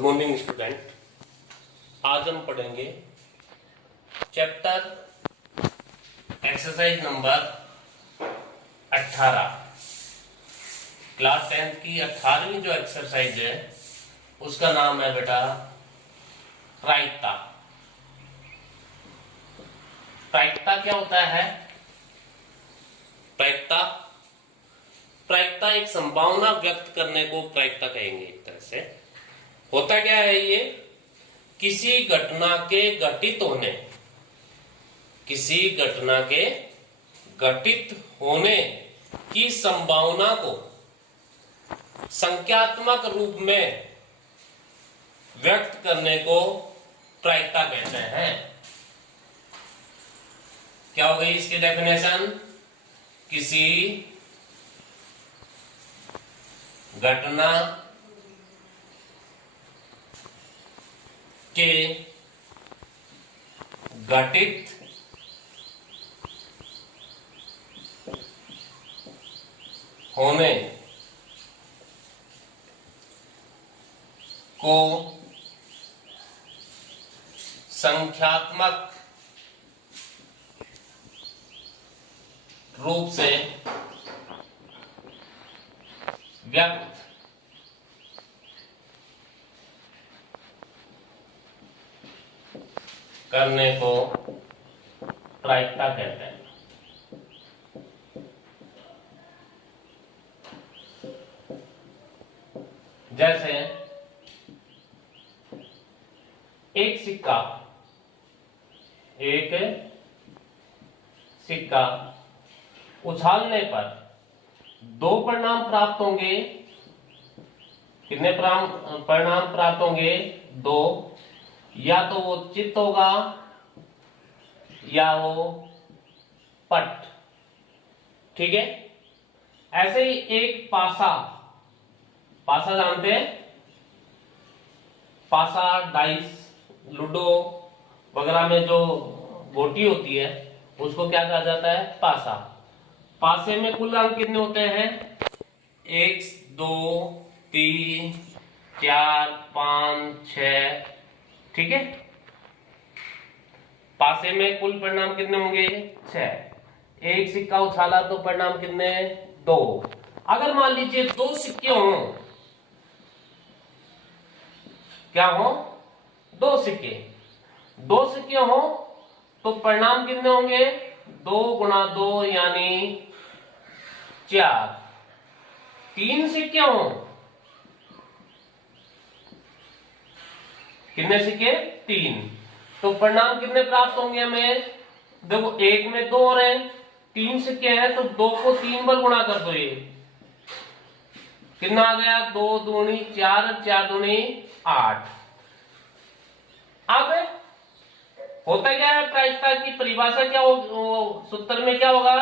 Good morning student. आज हम पढ़ेंगे चैप्टर एक्सरसाइज नंबर 18। क्लास 10 की 18वीं जो एक्सरसाइज है उसका नाम है बेटा प्रायिकता। प्रायिकता क्या होता है? प्रायिकता एक संभावना व्यक्त करने को प्रायिकता कहेंगे। एक तरह से होता क्या है, ये किसी घटना के घटित होने की संभावना को संख्यात्मक रूप में व्यक्त करने को प्रायिकता कहते हैं। क्या हो गई इसकी डेफिनेशन? किसी घटना के घटित होने को संख्यात्मक रूप से व्यक्त करने को प्रायिकता कहते हैं। जैसे एक सिक्का उछालने पर दो परिणाम प्राप्त होंगे। कितने परिणाम प्राप्त होंगे? दो। या तो वो चित्त होगा या वो पट। ठीक है। ऐसे ही एक पासा जानते हैं? पासा, डाइस, लूडो वगैरह में जो गोटी होती है उसको क्या कहा जाता है? पासा। पासे में कुल अंक कितने होते हैं? 1 2 3 4 5 6। ठीक है। पासे में कुल परिणाम कितने होंगे? 6। एक सिक्का उछाला तो परिणाम कितने? 2। अगर मान लीजिए दो सिक्के हों, क्या हो? दो सिक्के हों तो परिणाम कितने होंगे? 2 गुणा 2 यानी 4। 3 सिक्के हों, कितने सिक्के? 3। तो परिणाम कितने प्राप्त होंगे हमें? देखो, एक में 2 हो रहे हैं, 3 सिक्के हैं तो 2 को 3 बार गुणा कर दो। ये कितना आ गया? 2 दूनी 4, 4 दूनी 8। अब होता क्या है? प्रायिकता की परिभाषा क्या हो? सूत्र में क्या होगा?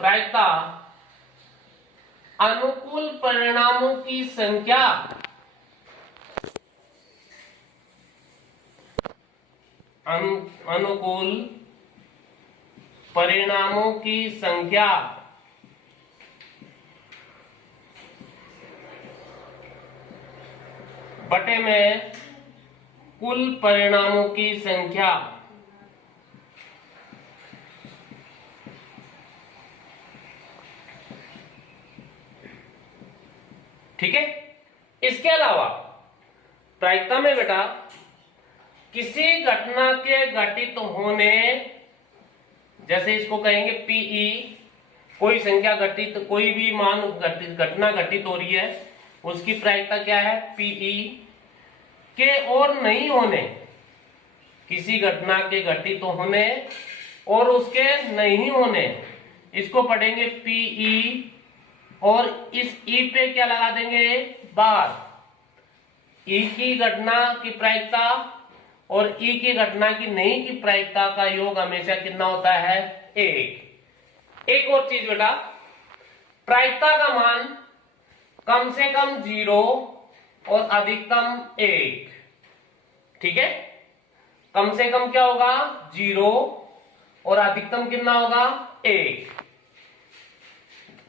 प्रायिकता अनुकूल परिणामों की संख्या अनुकूल परिणामों की संख्या बटे में कुल परिणामों की संख्या। ठीक है। इसके अलावा प्रायिकता में बेटा किसी घटना के घटित होने, जैसे इसको कहेंगे पीई, कोई संख्या घटित, कोई भी मान घटना घटित हो रही है उसकी प्रायिकता क्या है? पीई के और नहीं होने, किसी घटना के घटित होने और उसके नहीं होने, इसको पढ़ेंगे पीई। और इस ई पे क्या लगा देंगे? बार। ई की घटना की प्रायिकता और ई की घटना की नहीं की प्रायिकता का योग हमेशा कितना होता है? 1। एक और चीज बेटा, प्रायिकता का मान कम से कम 0 और अधिकतम 1। ठीक है। कम से कम क्या होगा? 0 और अधिकतम कितना होगा? 1।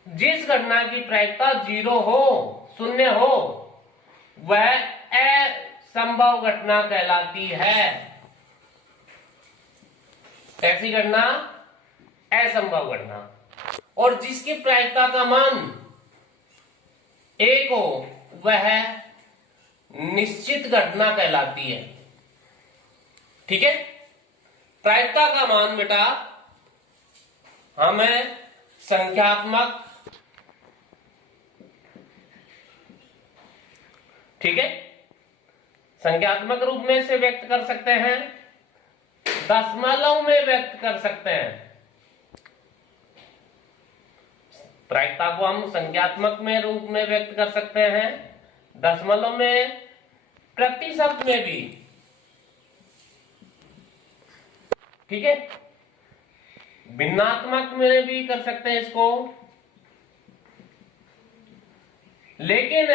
जिस घटना की प्रायिकता 0 हो, 0 हो, वह असंभव घटना कहलाती है। कैसी घटना? असंभव घटना। और जिसकी प्रायिकता का मान 1 हो वह निश्चित घटना कहलाती है। ठीक है, प्रायिकता का मान बेटा हमें संख्यात्मक, ठीक है, संख्यात्मक रूप में से व्यक्त कर सकते हैं, दशमलव में व्यक्त कर सकते हैं। प्रायिकता को हम संख्यात्मक में रूप में व्यक्त कर सकते हैं, दशमलव में, प्रतिशत में भी। ठीक है, भिन्नात्मक में भी कर सकते हैं इसको। लेकिन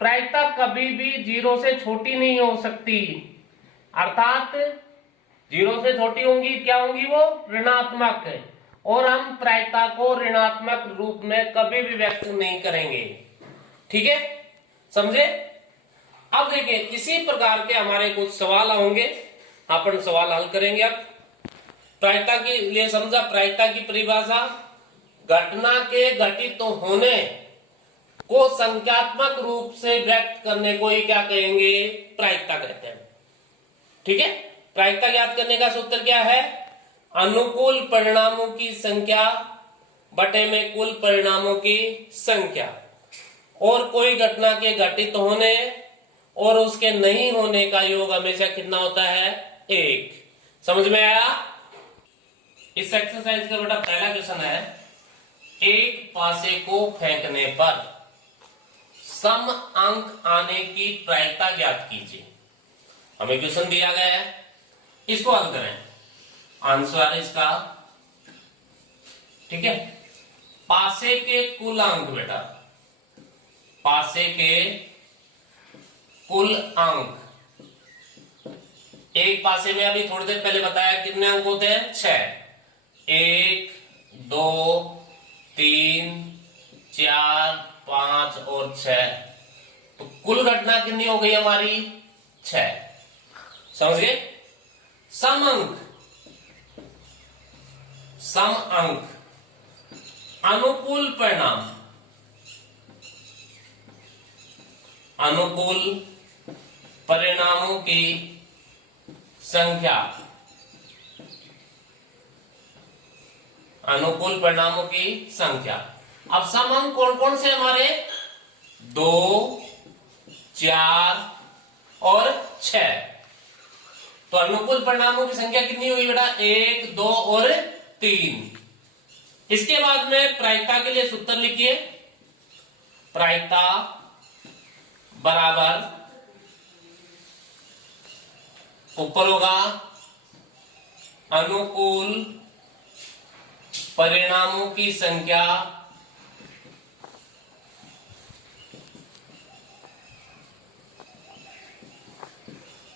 प्रायिकता कभी भी 0 से छोटी नहीं हो सकती, अर्थात 0 से छोटी होंगी, क्या होंगी वो? ऋणात्मक। और हम प्रायिकता को ऋणात्मक रूप में कभी भी व्यक्त नहीं करेंगे। ठीक है, समझे? अब देखिए, इसी प्रकार के हमारे कुछ सवाल होंगे, अपन सवाल हल करेंगे। अब प्रायिकता के लिए समझा, प्रायिकता की परिभाषा, घटना के घटित होने को संख्यात्मक रूप से व्यक्त करने को ही क्या कहेंगे? प्रायिकता कहते हैं। ठीक है, प्रायिकता ज्ञात करने का सूत्र क्या है? अनुकूल परिणामों की संख्या बटे में कुल परिणामों की संख्या, और कोई घटना के घटित होने और उसके नहीं होने का योग हमेशा कितना होता है? 1। समझ में आया? इस एक्सरसाइज का बेटा पहला क्वेश्चन है, एक पासे को फेंकने पर सम अंक आने की प्रायिकता ज्ञात कीजिए। हमें क्वेश्चन दिया गया है, इसको हल करें। आंसर इसका, ठीक है, पासे के कुल अंक बेटा, पासे के कुल अंक, एक पासे में अभी थोड़ी देर पहले बताया कितने अंक होते हैं? 6। 1, 2, 3, 4, 5 और 6, तो कुल घटना कितनी हो गई हमारी? 6। समझ गए? सम अंक, सम अंक, अनुकूल परिणाम, अनुकूल परिणामों की संख्या, अनुकूल परिणामों की संख्या। अब सम अंक कौन कौन से हमारे? 2, 4 और 6। तो अनुकूल परिणामों की संख्या कितनी हुई बेटा? 1, 2 और 3। इसके बाद में प्रायिकता के लिए सूत्र लिखिए। प्रायिकता बराबर, ऊपर होगा अनुकूल परिणामों की संख्या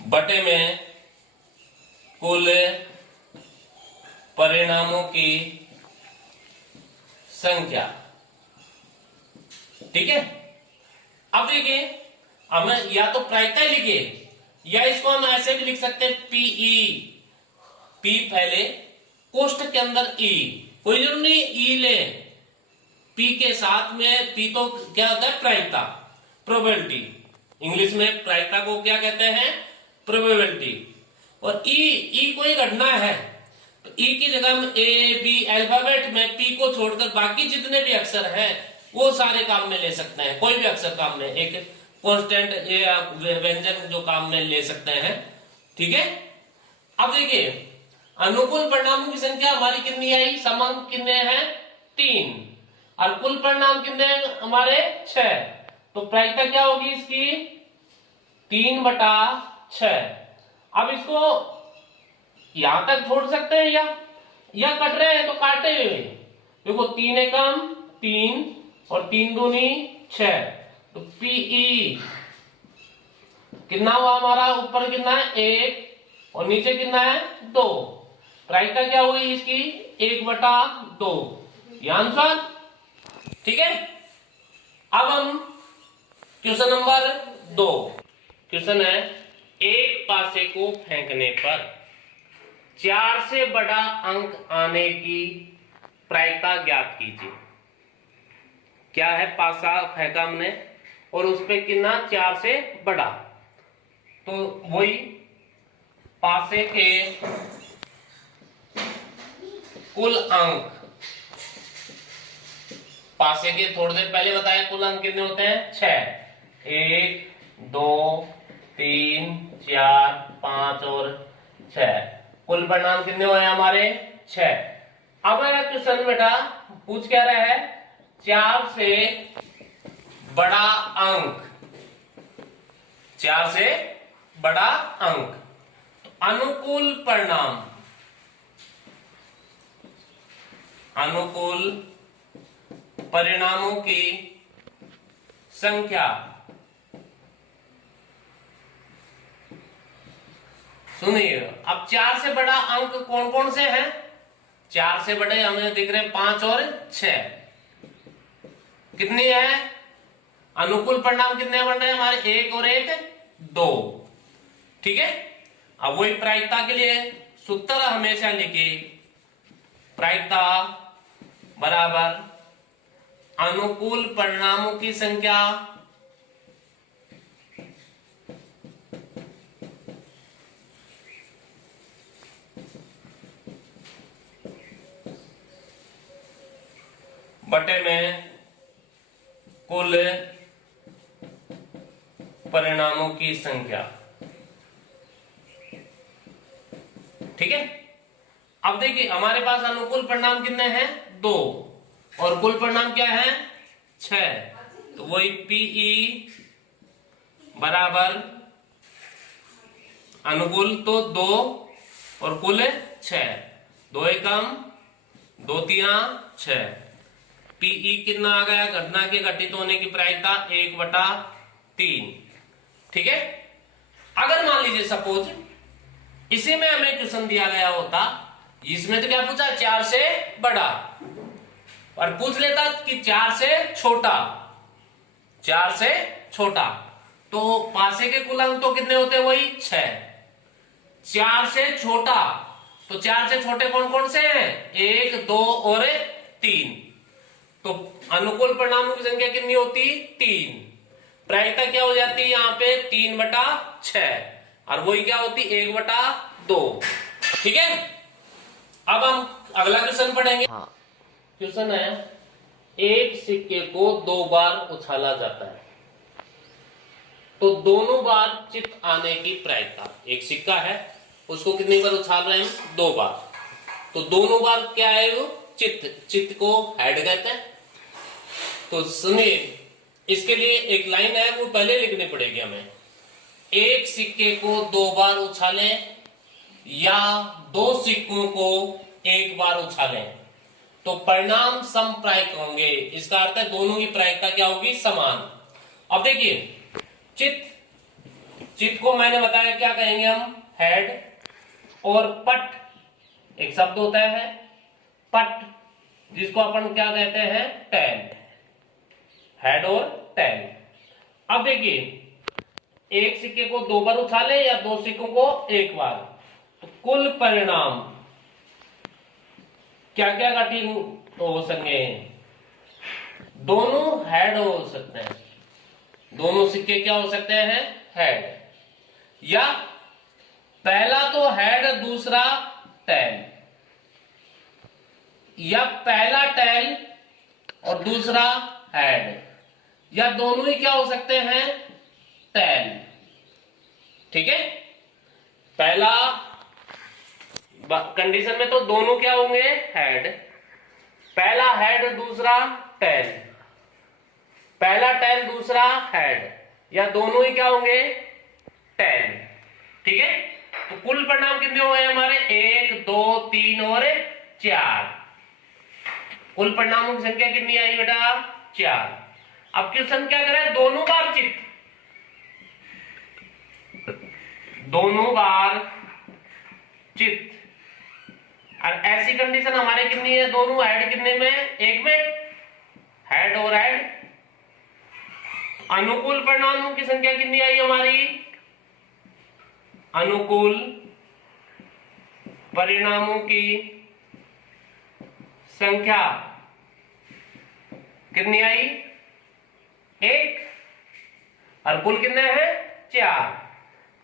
बटे में कुल परिणामों की संख्या। ठीक है, अब देखिए, हमें या तो प्रायिकता लिखिए या इसको हम ऐसे भी लिख सकते हैं, पीई, पी पहले कोष्ठक के अंदर ई, कोई जरूर नहीं ई ले, पी के साथ में, पी तो क्या होता है? प्रायिकता, प्रोबेबिलिटी। इंग्लिश में प्रायिकता को क्या कहते हैं? प्रोबेबिलिटी। और ई कोई घटना है, तो ई की जगह में ए बी, अल्फाबेट में पी को छोड़कर बाकी जितने भी अक्षर हैं वो सारे काम में ले सकते हैं। कोई भी अक्षर काम में, एक कॉन्स्टेंट या व्यंजन जो काम में ले सकते हैं। ठीक है, अब देखिए, अनुकूल परिणामों की संख्या हमारी कितनी आई? सम अंक कितने हैं? 3। और कुल परिणाम कितने हैं हमारे? 6। तो प्रायिकता क्या होगी इसकी? 3/6। अब इसको यहां तक छोड़ सकते हैं या कट रहे हैं तो काटे हुए। देखो 3 एकम 3 और 3 दूनी 6, तो पीई कितना हुआ हमारा? ऊपर कितना है? 1 और नीचे कितना है? 2। प्रायिकता क्या हुई इसकी? 1/2। ये आंसर। ठीक है, अब हम क्वेश्चन नंबर 2 क्वेश्चन है, एक पासे को फेंकने पर 4 से बड़ा अंक आने की प्रायिकता ज्ञात कीजिए। क्या है, पासा फेंका हमने और उस पे कितना 4 से बड़ा, तो वही पासे के कुल अंक, पासे के थोड़ी देर पहले बताया कुल अंक कितने होते हैं 6, 1 2 3 4 5 और 6, कुल परिणाम कितने हुए हमारे 6। अब क्वेश्चन बेटा पूछ क्या रहा है, 4 से बड़ा अंक, 4 से बड़ा अंक, तो अनुकूल परिणाम, अनुकूल परिणामों की संख्या, सुनिए अब 4 से बड़ा अंक कौन कौन से हैं, 4 से बड़े हमें दिख रहे 5 और 6, कितनी है, अनुकूल परिणाम कितने बन रहे हैं हमारे 1 और 1 2, ठीक है। अब वही प्रायिकता के लिए सूत्र हमेशा लिखिए, प्रायिकता बराबर अनुकूल परिणामों की संख्या बटे में कुल परिणामों की संख्या, ठीक है। अब देखिए हमारे पास अनुकूल परिणाम कितने हैं 2 और कुल परिणाम क्या है 6, तो वही पीई बराबर अनुकूल तो 2 और कुल 6, 2 एकम 2 तिया 6, पीई कितना आ गया, घटना के घटित होने की प्रायिकता 1/3, ठीक है। अगर मान लीजिए सपोज इसी में हमें क्वेश्चन दिया गया होता, इसमें तो क्या पूछा 4 से बड़ा, और पूछ लेता कि 4 से छोटा, 4 से छोटा, तो पासे के कुल अंक तो कितने होते हैं वही 6, 4 से छोटा, तो 4 से छोटे कौन कौन से हैं 1 2 और 3, तो अनुकूल परिणामों की संख्या कितनी होती 3, प्रायिकता क्या हो जाती है यहाँ पे 3/6 और वही क्या होती 1/2, ठीक है। अब हम अगला क्वेश्चन पढ़ेंगे। क्वेश्चन है, एक सिक्के को 2 बार उछाला जाता है, तो दोनों बार चित्त आने की प्रायिकता, एक सिक्का है उसको कितनी बार उछाल रहे हैं 2 बार, तो दोनों बार क्या है वो चित्त, चित्त को हेड कहते हैं। तो सुनिए इसके लिए एक लाइन है वो पहले लिखनी पड़ेगी हमें, एक सिक्के को 2 बार उछालें या 2 सिक्कों को 1 बार उछालें तो परिणाम समप्रायिक होंगे, इसका अर्थ है दोनों की प्रायिकता क्या होगी समान। अब देखिए चित्त, चित्त को मैंने बताया क्या कहेंगे हम हेड, और पट एक शब्द होता है पट जिसको अपन क्या कहते हैं टेल, हेड और टेल। अब देखिए एक सिक्के को 2 बार उछाले या 2 सिक्कों को 1 बार, तो कुल परिणाम क्या क्या घटित हो सकते हैं, दोनों हेड हो सकते हैं, दोनों सिक्के क्या हो सकते हैं हेड, या पहला तो हेड दूसरा टेल, या पहला टेल और दूसरा हेड, या दोनों ही क्या हो सकते हैं टेल, ठीक है। पहला कंडीशन में तो दोनों क्या होंगे हेड, पहला हेड दूसरा टेल, पहला टेल दूसरा हेड, या दोनों ही क्या होंगे टेल, ठीक है। तो कुल परिणाम कितने हुए हमारे 1 2 3 और 4, कुल परिणामों की संख्या कितनी आई बेटा 4। अब क्वेश्चन क्या करे दोनों बार चित्त, दोनों बार चित्त, और ऐसी कंडीशन हमारे कितनी है दोनों हेड कितने में 1 में, हेड और हेड अनुकूल परिणामों की संख्या कितनी आई हमारी? अनुकूल परिणामों की संख्या कितनी आई? 1। और कुल कितने हैं? 4।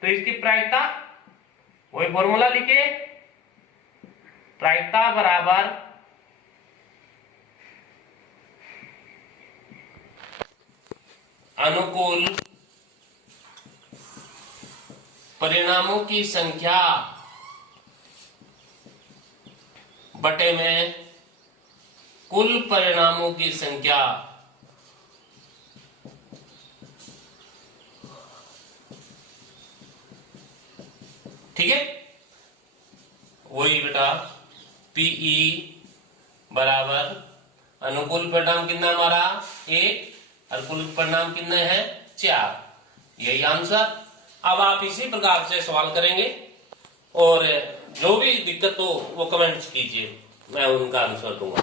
तो इसकी प्रायिकता वही फॉर्मूला लिखे, प्रायिकता बराबर अनुकूल परिणामों की संख्या बटे में कुल परिणामों की संख्या। ठीक है, वही बेटा पीई बराबर अनुकूल परिणाम कितना हमारा? 1 और कुल परिणाम कितने हैं? 4। यही आंसर। अब आप इसी प्रकार से सवाल करेंगे और जो भी दिक्कत हो वो कमेंट्स कीजिए, मैं उनका आंसर दूंगा।